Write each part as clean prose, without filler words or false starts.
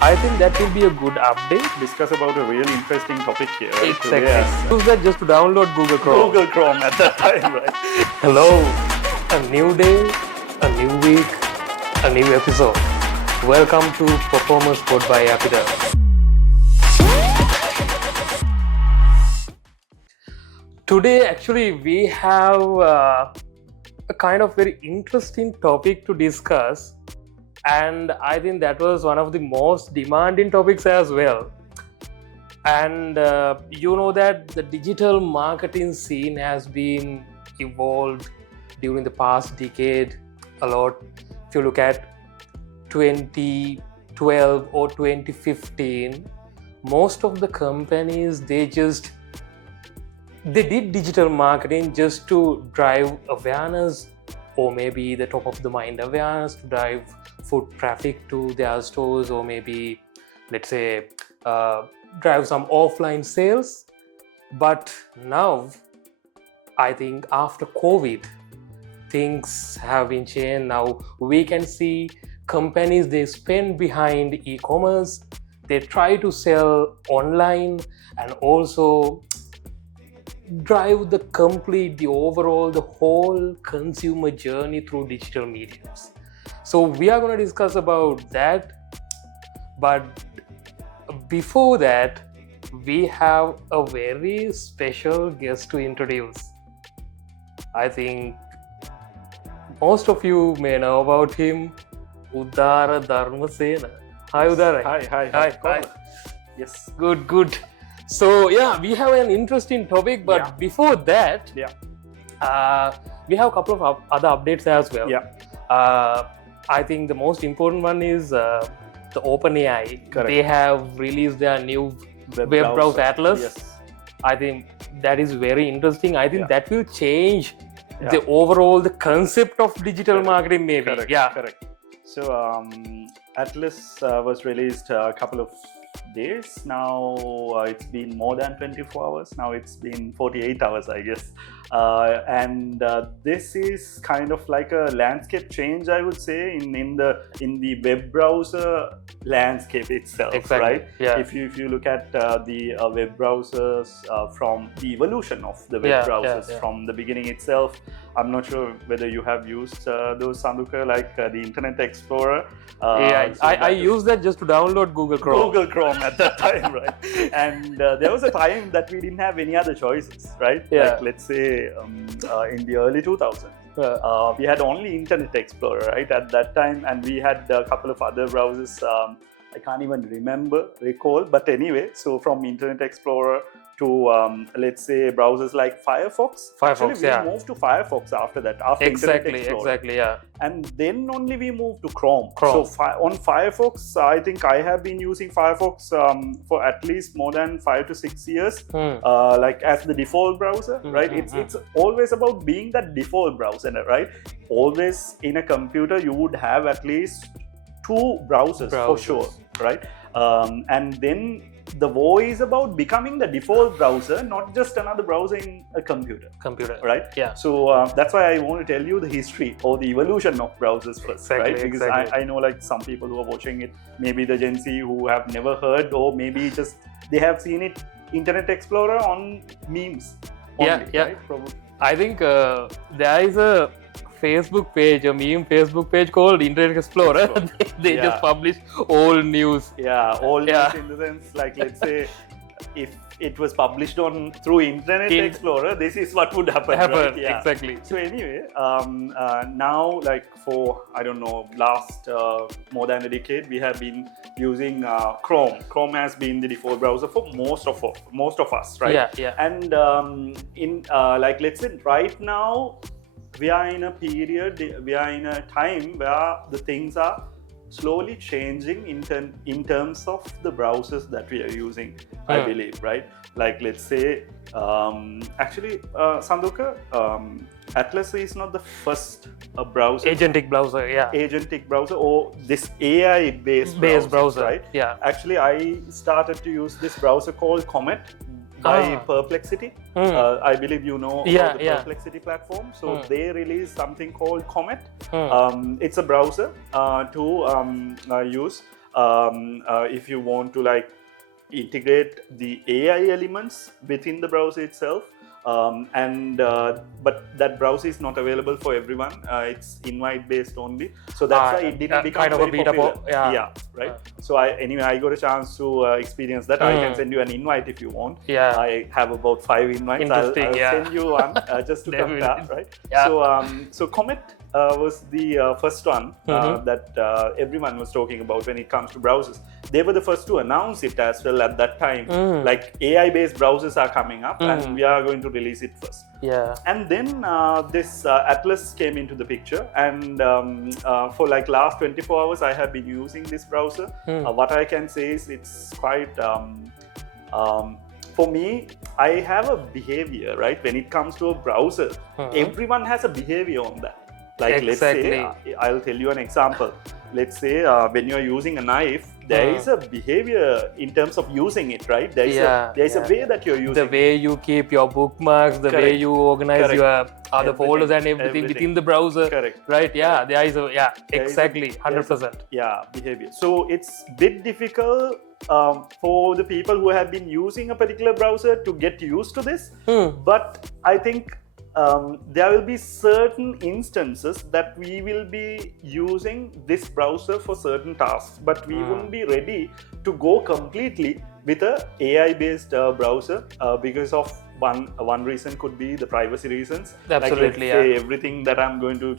I think that will be a good update. Discuss about a really interesting topic here. Right? Exactly. Yeah. Use that just to download Google Chrome. Google Chrome at that time, right? Hello, a new day, a new week, a new episode. Welcome to Performance Code by APIDM. Today, actually, we have a kind of very interesting topic to discuss, and I think that was one of the most demanding topics as well. And you know that the digital marketing scene has been evolved during the past decade a lot. If you look at 2012 or 2015, most of the companies they did digital marketing just to drive awareness, or maybe the top of the mind awareness, to drive foot traffic to their stores, or maybe let's say drive some offline sales. But now I think after COVID things have been changed. Now we can see companies, they spend behind e-commerce, they try to sell online, and also drive the whole consumer journey through digital mediums. So we are going to discuss about that, but before that we have a very special guest to introduce. I think most of you may know about him, Udara Dharmasena. Hi Udara. Hi. Yes. Good. So yeah, we have an interesting topic, but before that, we have a couple of other updates as well. I think the most important one is the OpenAI. Correct. They have released their new web browser Atlas. Yes. I think that is very interesting. I think that will change the overall concept of digital marketing, maybe. Correct. So Atlas was released a couple of days now. It's been more than 24 hours now. It's been 48 hours, I guess. And this is kind of like a landscape change, I would say, in the web browser landscape itself. Exactly. Right? Yeah. If you look at the web browsers from the evolution of the web browsers from the beginning itself, I'm not sure whether you have used those, Saduka, like the Internet Explorer. I use that just to download Google Chrome. Google Chrome at that time, right? And there was a time that we didn't have any other choices, right? Like, let's say in the early 2000s, we had only Internet Explorer, right, at that time, and we had a couple of other browsers. I can't even recall, but anyway, so from Internet Explorer to let's say browsers like Firefox. Actually, we moved to Firefox after that, after Internet Explorer. Exactly. And then only we moved to Chrome. So on Firefox, I think I have been using Firefox for at least more than 5 to 6 years, like as the default browser, right? It's always about being that default browser, right? Always in a computer, you would have at least 2 browsers. For sure, right? And then the woe is about becoming the default browser, not just another browser in a computer, right? Yeah. So that's why I want to tell you the history or the evolution of browsers first, right? Because I know like some people who are watching it, maybe the Gen Z who have never heard, or maybe just they have seen it, Internet Explorer on memes only, right? Probably. I think there is a Facebook page, a meme Facebook page called Internet Explorer. They just publish old news. Old news in the sense, like, let's say, if it was published through Internet Explorer, this is what would happen. Right? Exactly. So anyway, now, like, for, I don't know, last more than a decade, we have been using Chrome. Chrome has been the default browser for most of us, right? And like, let's say right now, we are in a time where the things are slowly changing in terms of the browsers that we are using, I believe, right? Like, let's say, actually, Saduka, Atlas is not the first browser. Agentic browser, or this AI-based browser, right? Actually, I started to use this browser called Comet by Perplexity. I believe you know about the Perplexity platform. So they released something called Comet. It's a browser to use. if you want to like integrate the AI elements within the browser itself. But that browser is not available for everyone. It's invite based only, so that's why it didn't become kind of a very beta. popular. Right. So I got a chance to experience that. I can send you an invite if you want. I have about 5 invites. I'll send you one just to compare. Right. So Comet was the first one that everyone was talking about when it comes to browsers. They were the first to announce it as well at that time. Like AI-based browsers are coming up, and we are going to release it first. And then this Atlas came into the picture, and for like last 24 hours, I have been using this browser. What I can say is it's quite. For me, I have a behavior, right? When it comes to a browser, everyone has a behavior on that. Like let's say, I'll tell you an example. Let's say when you're using a knife, there is a behavior in terms of using it, right? There is a way that you're using the way you keep your bookmarks, the way you organize your other folders and everything within the browser. Right? There is a, exactly, 100%. Behavior. So it's a bit difficult for the people who have been using a particular browser to get used to this. But I think there will be certain instances that we will be using this browser for certain tasks, but we won't be ready to go completely with a AI-based browser because of one reason could be the privacy reasons. Absolutely, like, let's say everything that I'm going to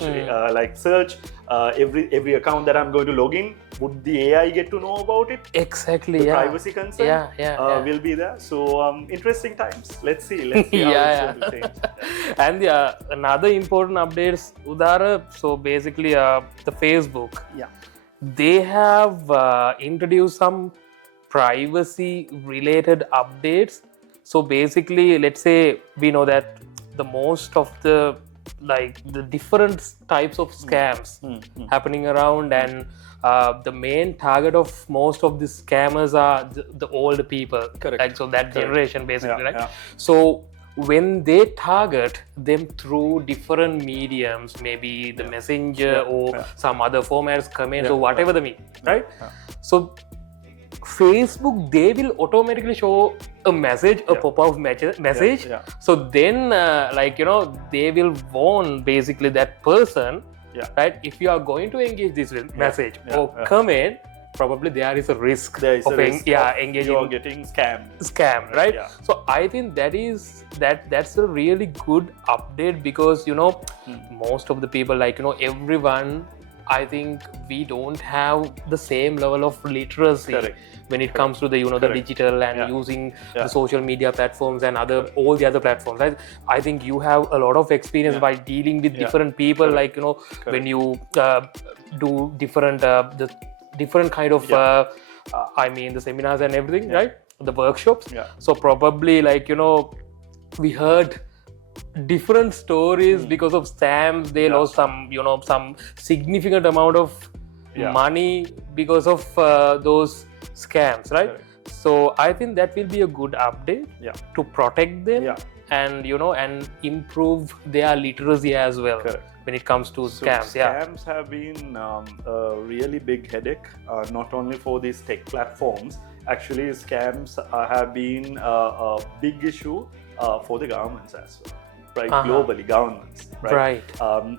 like search, every account that I'm going to log in, would the AI get to know about it? Exactly. The privacy concern will be there. So interesting times. Let's see how it's going to change. And another important updates, Udara. So basically, the Facebook. They have introduced some privacy-related updates. So basically, let's say we know that the most of the different types of scams happening around, and the main target of most of the scammers are the older people. Like, so that generation basically, right? So when they target them through different mediums, maybe the messenger or some other formats, comments or whatever the mean, right? So Facebook, they will automatically show a message, a pop-up message. So then, they will warn basically that person, right? If you are going to engage this message or comment, probably there is a risk of engaging. You're getting scammed, right? So I think that's a really good update because most of the people, everyone, I think we don't have the same level of literacy when it comes to the the digital and using the social media platforms and all the other platforms. Right? I think you have a lot of experience by dealing with different people, when you do different the different kind of the seminars and everything, right? The workshops. So probably we heard different stories because of scams. They lost some significant amount of money because of those scams, right? So I think that will be a good update to protect them and and improve their literacy as well when it comes to scams. Scams have been a really big headache, not only for these tech platforms. Actually, scams have been a big issue for the governments as well. Right, globally, governments, right?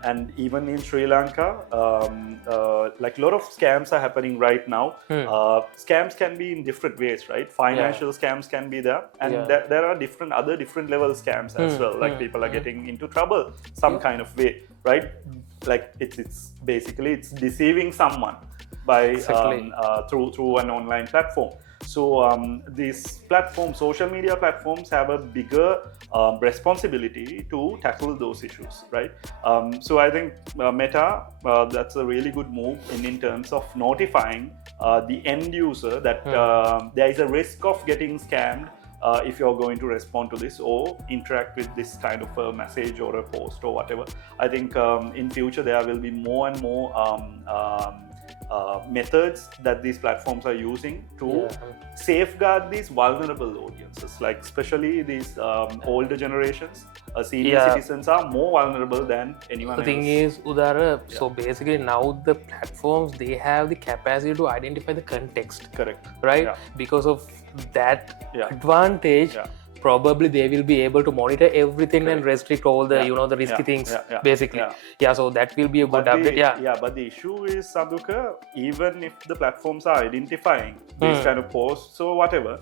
And even in Sri Lanka, like a lot of scams are happening right now. Scams can be in different ways, right? Financial scams can be there, and there are different level scams as well. Like people are getting into trouble some kind of way, right? Like it's basically deceiving someone by through an online platform. So these platforms, social media platforms, have a bigger responsibility to tackle those issues, right? So I think Meta, that's a really good move in terms of notifying the end user that there is a risk of getting scammed if you're going to respond to this or interact with this kind of a message or a post or whatever. I think in future there will be more and more methods that these platforms are using to safeguard these vulnerable audiences, like especially these older generations. Senior citizens are more vulnerable than anyone else. The thing is, Udara, so basically now the platforms, they have the capacity to identify the context. Correct. Right? Because of that advantage, probably they will be able to monitor everything and restrict all the the risky things basically. So that will be a good update. But the issue is, Saduka, even if the platforms are identifying these kind of posts or whatever,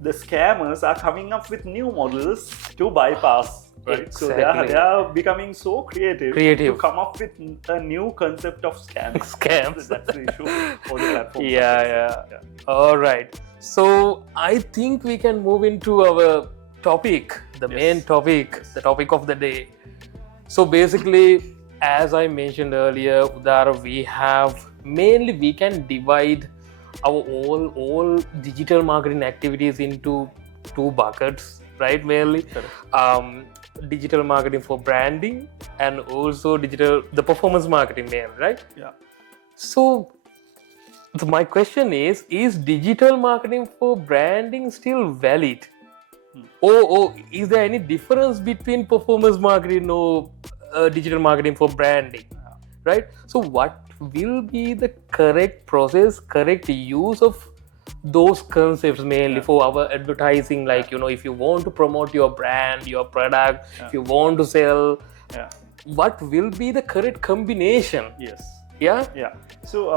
the scammers are coming up with new models to bypass. Right? Exactly. So they are becoming so creative to come up with a new concept of scams. That's the issue for the platform. All right. So I think we can move into our topic, the main topic, the topic of the day. So basically, as I mentioned earlier, Udara, we can divide our all digital marketing activities into two buckets, right? Mainly, digital marketing for branding and also the performance marketing, right? So my question is digital marketing for branding still valid? Or is there any difference between performance marketing or digital marketing for branding? Right? So what will be the correct process, correct use of those concepts mainly for our advertising? Like, if you want to promote your brand, your product, if you want to sell, what will be the correct combination? So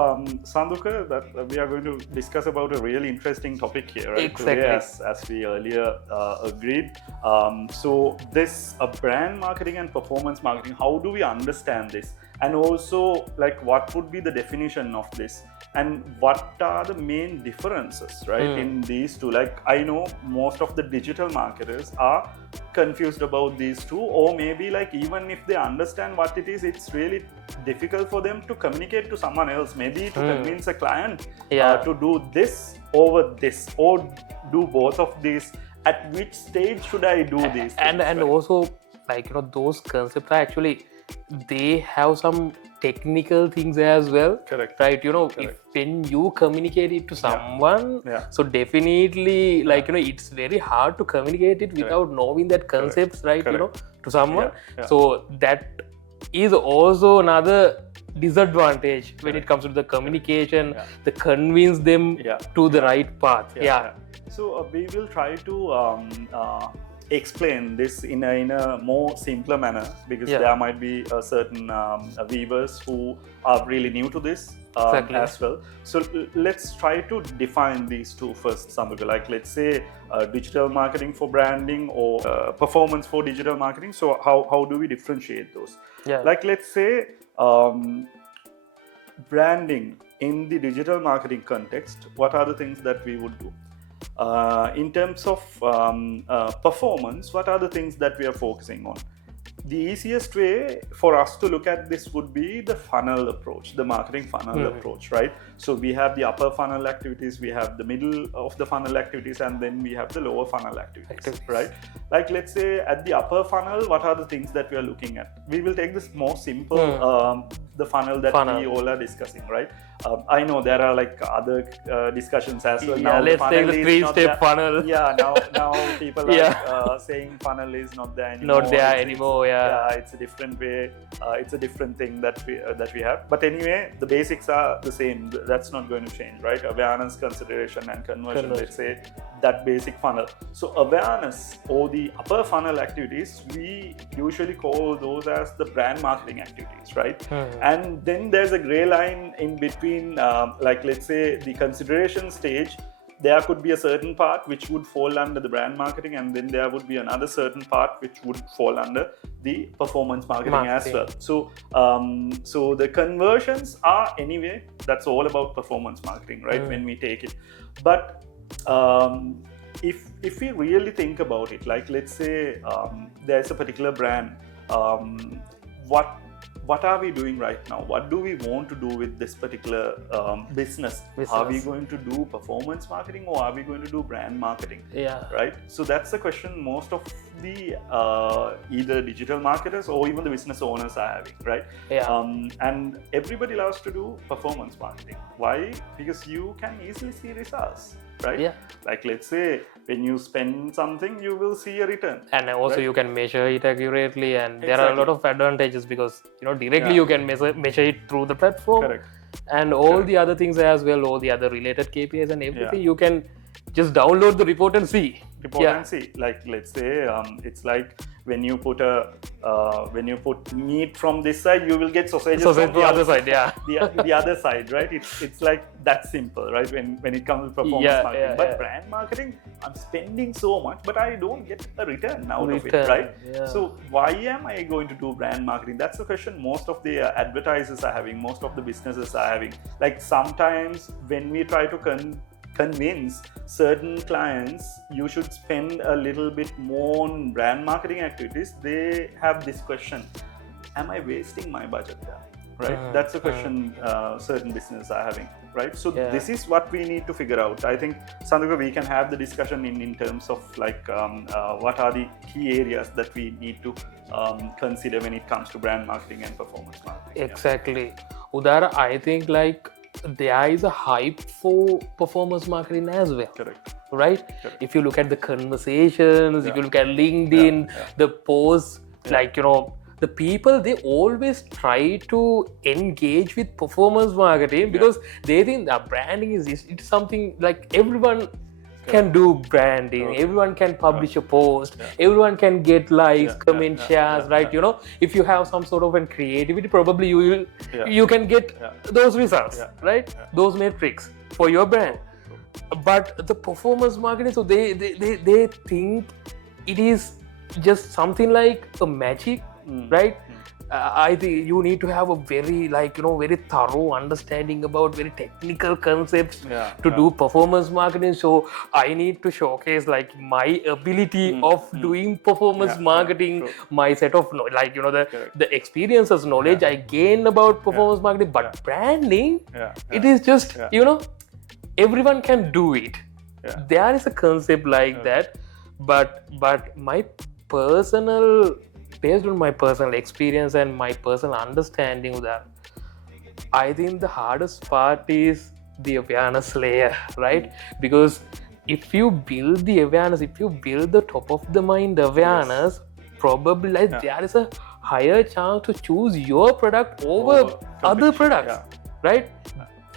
Saduka, that we are going to discuss about a really interesting topic here, right? Exactly. Today, as we earlier agreed. So this brand marketing and performance marketing, how do we understand this? And also, like, what would be the definition of this? And what are the main differences, right, in these two? Like, I know most of the digital marketers are confused about these two, or maybe like even if they understand what it is, it's really difficult for them to communicate to someone else, maybe to convince a client to do this over this, or do both of these. At which stage should I do this? And also, like, those concepts are actually, they have some technical things as well. Correct. Right? When you communicate it to someone, so definitely, like, it's very hard to communicate it without knowing that concepts, right? To someone. So that is also another disadvantage when it comes to the communication, to convince them to the right path. So we will try to explain this in a more simpler manner, because there might be certain viewers who are really new to this as well. So let's try to define these two first, Saduka. Like, let's say digital marketing for branding or performance for digital marketing. So how do we differentiate those? Like, let's say branding in the digital marketing context, what are the things that we would do? In terms of performance, what are the things that we are focusing on? The easiest way for us to look at this would be the funnel approach, the marketing funnel approach, right? So we have the upper funnel activities, we have the middle of the funnel activities, and then we have the lower funnel activities, right? Like, let's say at the upper funnel, what are the things that we are looking at? We will take this more simple, the funnel that we all are discussing, right? I know there are like other discussions as well. Now let's take the three-step funnel. Now people are saying funnel is not there anymore. It's a different way. It's a different thing that we have. But anyway, the basics are the same. That's not going to change, right? Awareness, consideration, and conversion. Let's say that basic funnel. So awareness, or the upper funnel activities, we usually call those as the brand marketing activities, right? And then there's a gray line in between. Like, let's say the consideration stage, there could be a certain part which would fall under the brand marketing, and then there would be another certain part which would fall under the performance marketing as well. So so the conversions are, anyway, that's all about performance marketing, right? When we take it. But if we really think about it, like, let's say there's a particular brand, what are we doing right now? What do we want to do with this particular business? Are we going to do performance marketing or are we going to do brand marketing? Yeah. Right. So that's the question most of the either digital marketers or even the business owners are having, right? Yeah. And everybody loves to do performance marketing. Why? Because you can easily see results, right? Yeah. Like let's say when you spend something, you will see a return. And also right? you can measure it accurately, and there are a Exactly. lot of advantages because directly you can measure it through the platform. Correct. And all the other things as well, all the other related KPIs and everything, Yeah. you can just download the report and see. And see, like let's say it's like when you put meat from this side, you will get sausages from the other side. Yeah. the other side, right? It's like that simple, right? When it comes to performance marketing. But brand marketing, I'm spending so much, but I don't get a return out of it, right? Yeah. So why am I going to do brand marketing? That's the question most of the advertisers are having, most of the businesses are having. Like sometimes when we try to convince certain clients you should spend a little bit more on brand marketing activities, they have this question: am I wasting my budget there? Right? That's a question certain businesses are having, right? So this is what we need to figure out. I think, Saduka, we can have the discussion in terms of like what are the key areas that we need to consider when it comes to brand marketing and performance marketing. Exactly. Udara, I think like there is a hype for performance marketing as well. Correct. Right? Correct. If you look at the conversations, if you look at LinkedIn, the posts, like, the people, they always try to engage with performance marketing because they think that branding it's something like everyone can do branding, everyone can publish a post, everyone can get likes, comments, shares, right? If you have some sort of a creativity, probably you can get those results, right? Those metrics for your brand. But the performance marketing, so they think it is just something like a magic, right? I think you need to have a very very thorough understanding about very technical concepts to do performance marketing. So I need to showcase like my ability of doing performance marketing, my set of the experiences, knowledge I gained about performance marketing. But branding, it is just everyone can do it. There is a concept like that, but based on my personal experience and my personal understanding, that I think the hardest part is the awareness layer, right? Because if you build the awareness, if you build the top of the mind awareness, probably there is a higher chance to choose your product over other products, right?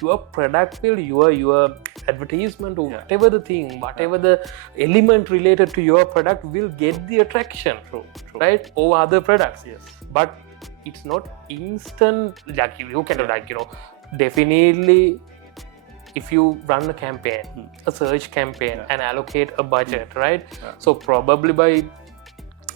Your product will, your advertisement or whatever the thing, whatever the element related to your product will get the attraction, right, over other products. But it's not instant. Like you can definitely, if you run a campaign, a search campaign, and allocate a budget, right? So probably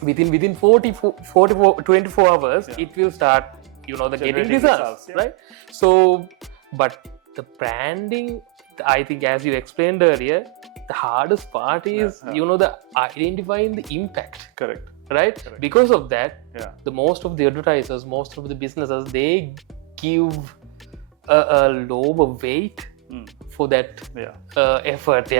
within 24 hours, it will start, the getting results, right? So, but the branding, I think, as you explained earlier, the hardest part is the identifying the impact. Correct. Right? Because of that, the most of the advertisers, most of the businesses, they give a lower weight for that effort.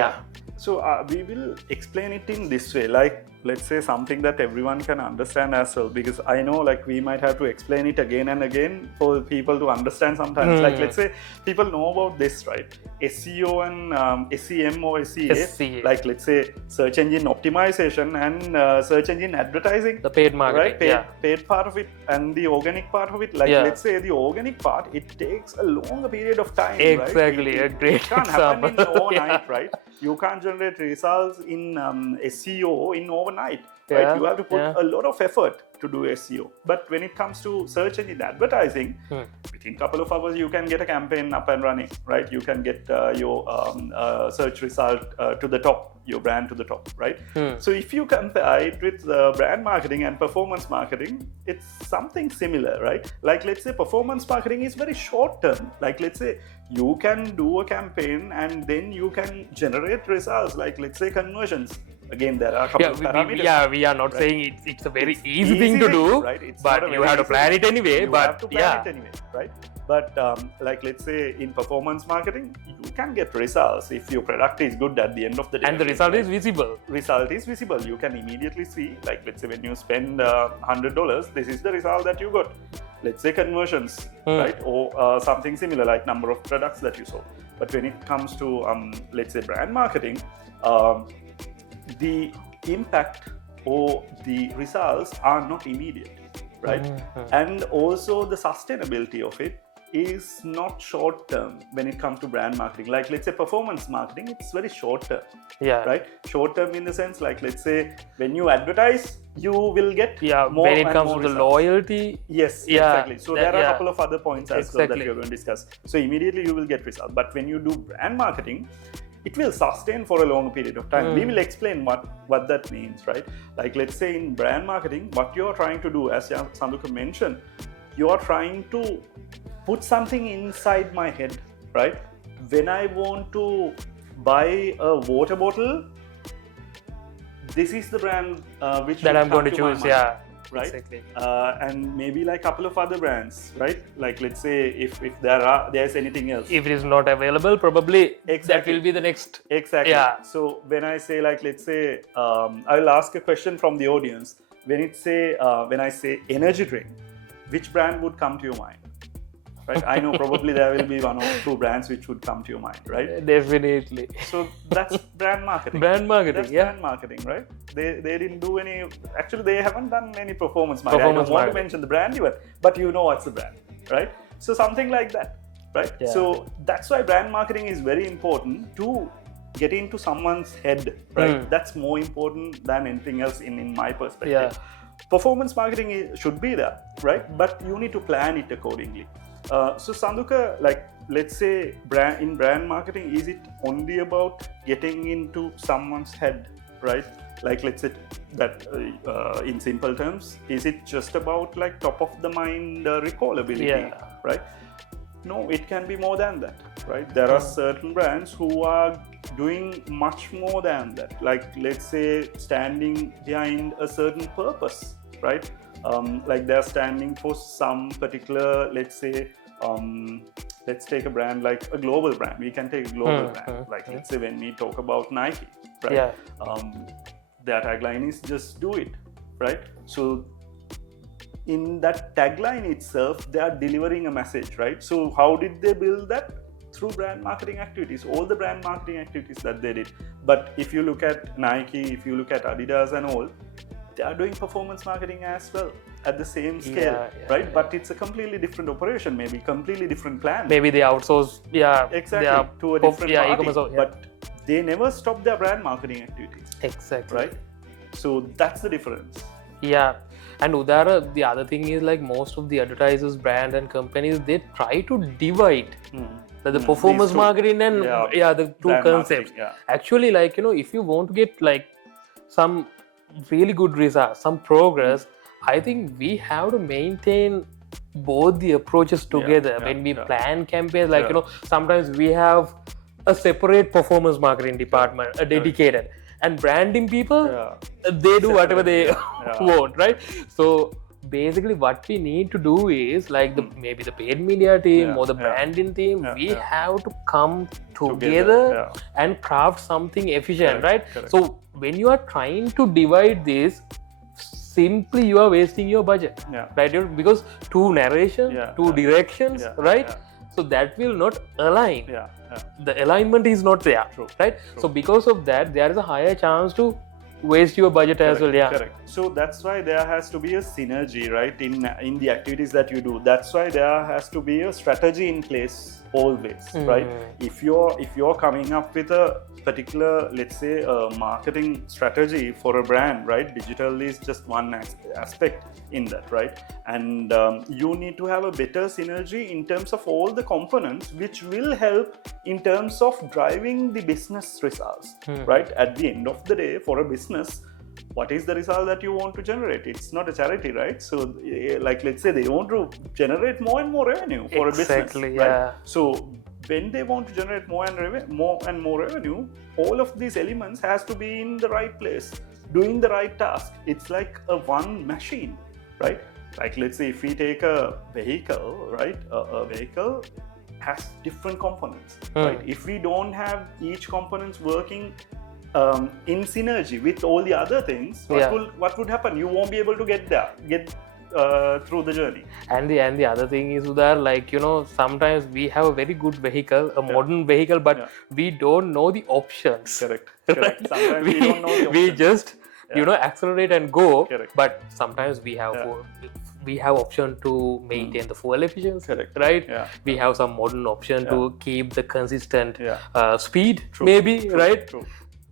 So we will explain it in this way, like let's say something that everyone can understand as well, because I know like we might have to explain it again and again for people to understand sometimes. Like let's say people know about this, right? SEO and SEM or SEA, like let's say search engine optimization and search engine advertising, the paid marketing, right? Paid part of it and the organic part of it. Like let's say the organic part, it takes a longer period of time. Exactly, right? A great it can't example. happen in overnight, right? You can't generate results in SEO in overnight, right? You have to put a lot of effort to do SEO. But when it comes to search engine advertising, within a couple of hours you can get a campaign up and running, right? You can get your search result to the top, your brand to the top, right? So if you compare it with brand marketing and performance marketing, it's something similar, right? Like let's say performance marketing is very short term. Like let's say you can do a campaign and then you can generate results, like let's say conversions Again, there are a couple of parameters. We are not saying it's a very easy thing to do, right? It's but you have to plan it anyway. You have to plan it anyway, right? But like let's say in performance marketing, you can get results if your product is good at the end of the day. And the result is visible. Result is visible. You can immediately see, like let's say when you spend $100, this is the result that you got. Let's say conversions, right? Or something similar like number of products that you sold. But when it comes to let's say brand marketing, the impact or the results are not immediate, right? And also the sustainability of it is not short term when it comes to brand marketing. Like let's say performance marketing, it's very short term, right? Short term in the sense like let's say when you advertise, you will get more when it and comes more to the results. Loyalty. Yes, exactly. So there are a couple of other points as well that we are going to discuss. So immediately you will get results. But when you do brand marketing, it will sustain for a long period of time. We will explain what that means, right? Like let's say in brand marketing, what you're trying to do, as Saduka mentioned, you are trying to put something inside my head, right? When I want to buy a water bottle, this is the brand which that I'm going to choose, right? Exactly. And maybe like a couple of other brands, right? Like let's say if there's anything else. If it is not available, probably that will be the next. Exactly. Yeah. So when I say like let's say I'll ask a question from the audience. When I say energy drink, which brand would come to your mind? Right? I know probably there will be one or two brands which would come to your mind, right? Definitely. So that's brand marketing. Brand marketing, that's brand marketing, right? They didn't do any. Actually, they haven't done any performance marketing. I don't want to mention the brand even, but you know what's the brand, right? So something like that, right? Yeah. So that's why brand marketing is very important to get into someone's head, right? That's more important than anything else in my perspective. Yeah. Performance marketing should be there, right? But you need to plan it accordingly. So Saduka, like let's say in brand marketing, is it only about getting into someone's head, right? Like let's say that in simple terms, is it just about like top of the mind recallability, right? No, it can be more than that, right? There are certain brands who are doing much more than that. Like let's say standing behind a certain purpose, right? Like they're standing for some particular, let's say, let's take a brand like a global brand. We can take a global brand. Like let's say when we talk about Nike, right? Their tagline is just do it, right? So in that tagline itself, they are delivering a message, right? So how did they build that? Through brand marketing activities, all the brand marketing activities that they did. But if you look at Nike, if you look at Adidas and all, they are doing performance marketing as well at the same scale, right? But it's a completely different operation, maybe completely different plan. Maybe they outsource, exactly, to a different party, but they never stop their brand marketing activities. Exactly. Right? So that's the difference. Yeah. And Udara, the other thing is like most of the advertisers, brand and companies, they try to divide the performance marketing and the two concepts. Actually, like, if you want to get like some really good results, some progress, I think we have to maintain both the approaches together when we plan campaigns. Like, sometimes we have a separate performance marketing department, a dedicated, and branding people, they do whatever they want, right? So basically what we need to do is like maybe the paid media team or the branding team, we have to come together and craft something efficient, right? So when you are trying to divide this, simply you are wasting your budget, right? Because two narrations, two directions, right? So that will not align. The alignment is not there, right? So because of that, there is a higher chance to waste your budget as well. Correct. So that's why there has to be a synergy, right, in the activities that you do. That's why there has to be a strategy in place always, right? If you're coming up with a particular, let's say, marketing strategy for a brand, right? Digital is just one aspect in that, right? And you need to have a better synergy in terms of all the components, which will help in terms of driving the business results, right? At the end of the day, for a business, what is the result that you want to generate? It's not a charity, right? So like let's say they want to generate more and more revenue for a business, right? So when they want to generate more and more revenue, all of these elements has to be in the right place, doing the right task. It's like a one machine, right? Like let's say if we take a vehicle, right? A vehicle has different components, right? If we don't have each components working in synergy with all the other things, what would happen? You won't be able to get through the journey. And the other thing is that, like, you know, sometimes we have a very good vehicle, a modern vehicle, but we don't know the options. Correct. Right? Sometimes we don't know the options. We just you know, accelerate and go. Correct. But sometimes we have option to maintain the fuel efficiency, right? We have some modern option to keep the consistent speed, maybe, right?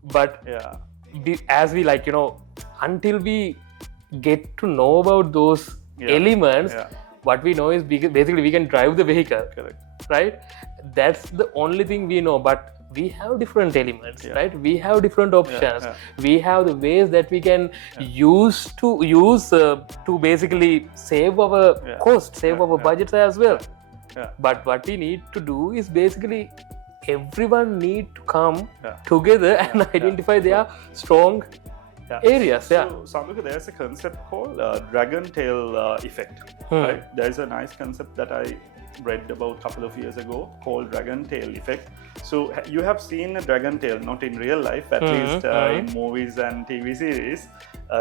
But as we, like, you know, until we get to know about those elements, what we know is basically we can drive the vehicle, right? That's the only thing we know. But we have different elements, right? We have different options. We have the ways that we can use to basically save our cost, save our budgets as well. But what we need to do is basically everyone need to come together and identify their strong areas. So, Saduka, there's a concept called dragon tail effect. Right? There's a nice concept that I read about a couple of years ago called dragon tail effect. So you have seen a dragon tail, not in real life, at least in movies and TV series.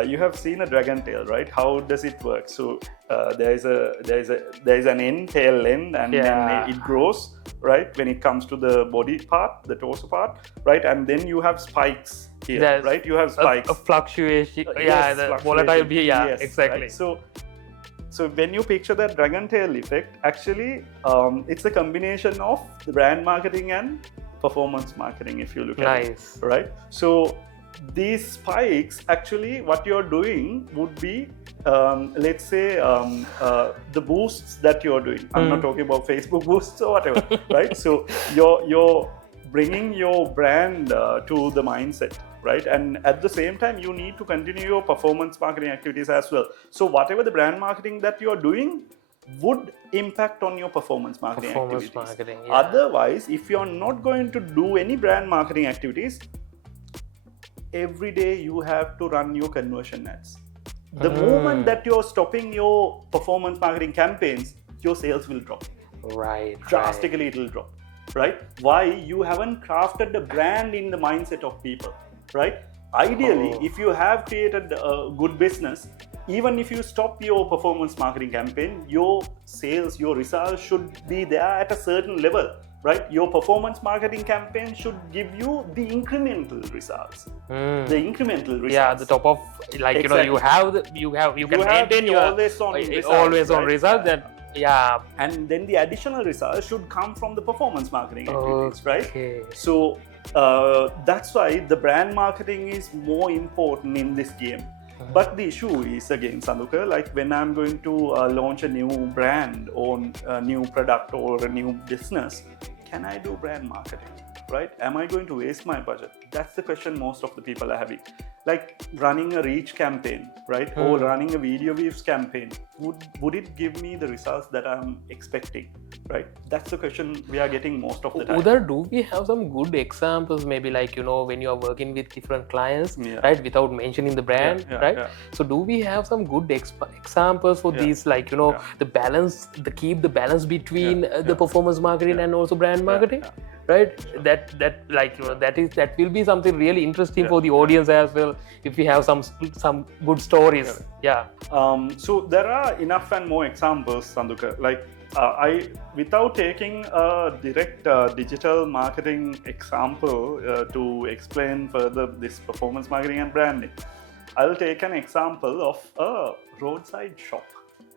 You have seen a dragon tail, right? How does it work? So there's an end, tail end, and then it grows, right? When it comes to the body part, the torso part, right? And then you have spikes here, right? You have spikes. A fluctuation, the volatile, exactly. Right? So when you picture that dragon tail effect, actually, it's a combination of the brand marketing and performance marketing, if you look at it, right? So these spikes, actually, what you're doing would be, let's say, the boosts that you're doing. I'm not talking about Facebook boosts or whatever, right? So you're bringing your brand to the mindset, right? And at the same time, you need to continue your performance marketing activities as well. So whatever the brand marketing that you're doing would impact on your performance marketing activities. Otherwise, if you're not going to do any brand marketing activities, every day you have to run your conversion ads. The moment that you're stopping your performance marketing campaigns, your sales will drop. Drastically, it will drop. Right? Why? You haven't crafted the brand in the mindset of people. Right? Ideally, if you have created a good business, even if you stop your performance marketing campaign, your sales, your results should be there at a certain level, right? Your performance marketing campaign should give you the incremental results. The incremental results. Yeah, the top of, like, you know, you can maintain your always on results. Then and then the additional results should come from the performance marketing activities, right? So that's why the brand marketing is more important in this game. But the issue is, again, Saduka, like when I'm going to launch a new brand or a new product or a new business, can I do brand marketing, right? Am I going to waste my budget? That's the question most of the people are having. Like running a reach campaign, right? Or running a video views campaign. Would it give me the results that I'm expecting, right? That's the question we are getting most of the time. Udara, do we have some good examples, maybe, like, you know, when you are working with different clients, right, without mentioning the brand, right? So do we have some good examples for these, like, you know, the balance, keep the balance between the performance marketing and also brand marketing? Right, that like, you know, that will be something really interesting for the audience as well, if we have some good stories. So there are enough and more examples, Saduka. Like without taking a direct digital marketing example to explain further this performance marketing and branding, I'll take an example of a roadside shop.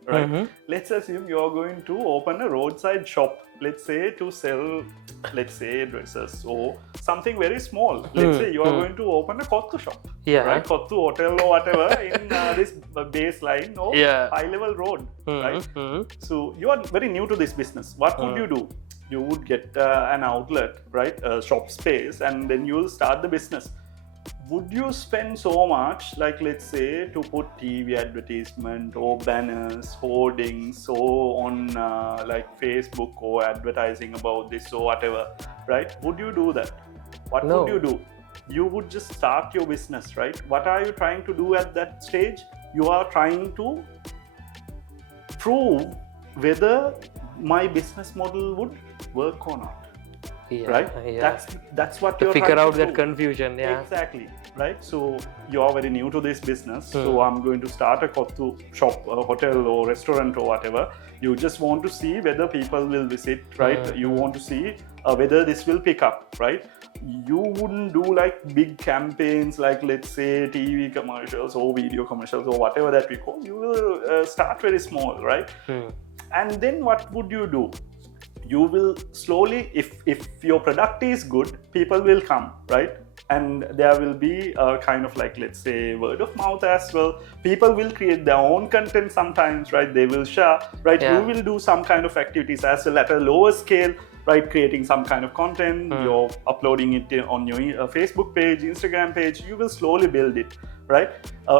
Right? Let's assume you're going to open a roadside shop, let's say, to sell, let's say, dresses or something very small. Let's say you are going to open a kottu shop, right? Kottu hotel or whatever in this baseline or high-level road, right? So you are very new to this business. What would you do? You would get an outlet, right? A shop space, and then you will start the business. would you spend so much, like let's say, to put TV advertisement or banners, hoardings, or on like Facebook or advertising about this or whatever, right? Would you do that? What No. would you do? You would just start your business, right? What are you trying to do at that stage? You are trying to prove whether my business model would work or not. Yeah, right? yeah. That's what To you're figure trying out to that do. confusion. Yeah. Exactly, right? So you are very new to this business. So I'm going to start a kottu shop, a hotel or restaurant or whatever. You just want to see whether people will visit, right? You want to see whether this will pick up, right? You wouldn't do like big campaigns like, let's say, TV commercials or video commercials or whatever that we call. You will start very small, right? And then what would you do? You will slowly, if your product is good, people will come, right? And there will be a kind of like, let's say, word of mouth as well. People will create their own content sometimes, right? They will share, right? Yeah. You will do some kind of activities as well at a lower scale, right? Creating some kind of content, you're uploading it on your Facebook page, Instagram page, you will slowly build it, right?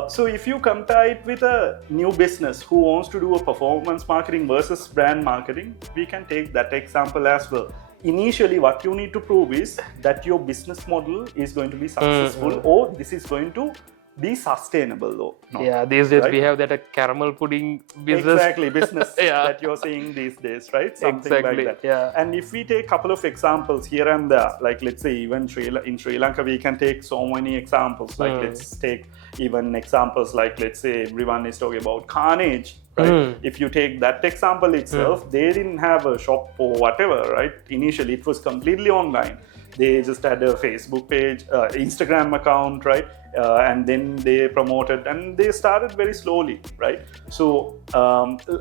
So if you compare it with a new business who wants to do a performance marketing versus brand marketing, we can take that example as well. Initially, what you need to prove is that your business model is going to be successful or this is going to be sustainable or not. Yeah, these days right? we have that a caramel pudding business. Exactly, business Yeah. that you're seeing these days, right? Something Exactly, like that. yeah. And if we take a couple of examples here and there, like let's say even in Sri Lanka, we can take so many examples. Like let's take even examples like, let's say, everyone is talking about Carnage, right? If you take that example itself, they didn't have a shop or whatever, right? Initially, it was completely online. They just had a Facebook page, Instagram account, right? And then they promoted and they started very slowly, right? So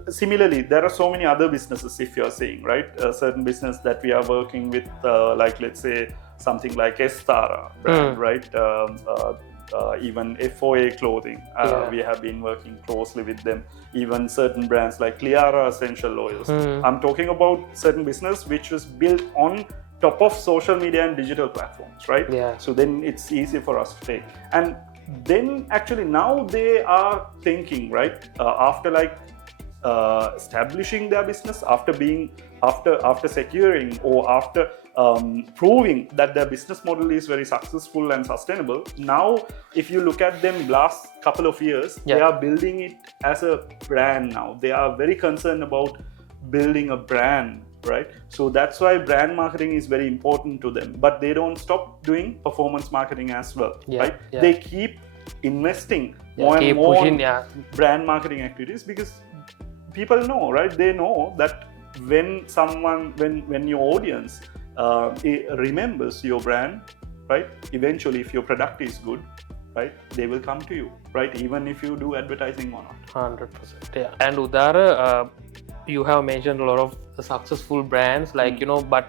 similarly, there are so many other businesses, if you're saying, right? A certain business that we are working with, like let's say something like Estara brand, right? Even FOA clothing, we have been working closely with them. Even certain brands like Cliara essential oils. I'm talking about certain business which was built on top of social media and digital platforms, right? Yeah. So then it's easy for us to take. And then actually now they are thinking, right? After like establishing their business, after securing or after proving that their business model is very successful and sustainable. Now, if you look at them last couple of years, they are building it as a brand now. They are very concerned about building a brand, right? So that's why brand marketing is very important to them. But they don't stop doing performance marketing as well, right? Yeah. They keep investing more and more pushing, on brand marketing activities because people know, right? They know that when your audience remembers your brand, right? Eventually, if your product is good, right, they will come to you, right? Even if you do advertising or not. 100%. Yeah. And Udara, you have mentioned a lot of successful brands, like but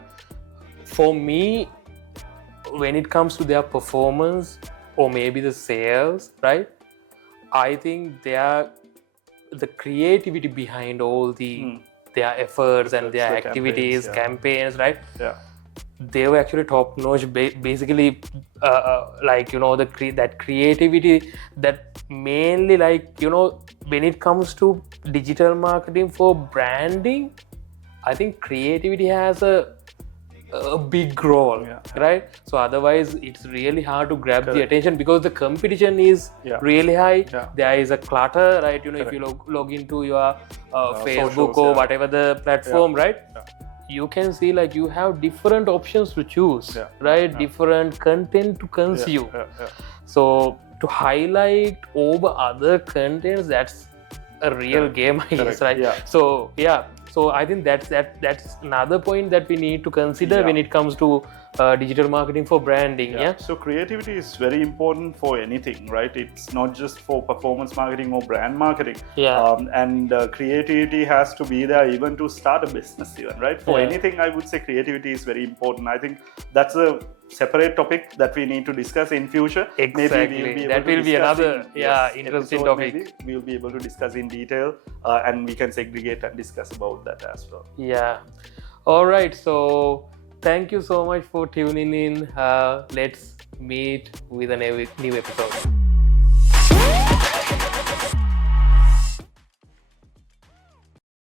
for me, when it comes to their performance or maybe the sales, right? I think the creativity behind all their efforts and their activities, campaigns, right? Yeah. They were actually top notch. Basically, like that creativity that mainly when it comes to digital marketing for branding, I think creativity has a big role, right? So otherwise, it's really hard to grab the attention because the competition is really high. There is a clutter, right? If you log into your Facebook socials, or whatever the platform, right? You can see you have different options to choose, right? Different content to consume. So to highlight over other contents, that's a real game, I guess, right? So so I think that's another point that we need to consider when it comes to digital marketing for branding. So creativity is very important for anything, right? It's not just for performance marketing or brand marketing. And creativity has to be there even to start a business even, right? For anything, I would say creativity is very important. I think that's a separate topic that we need to discuss in future. Exactly. Maybe that will be another interesting topic. Maybe we'll be able to discuss in detail and we can segregate and discuss about that as well. Yeah. All right. So thank you so much for tuning in. Let's meet with a new episode.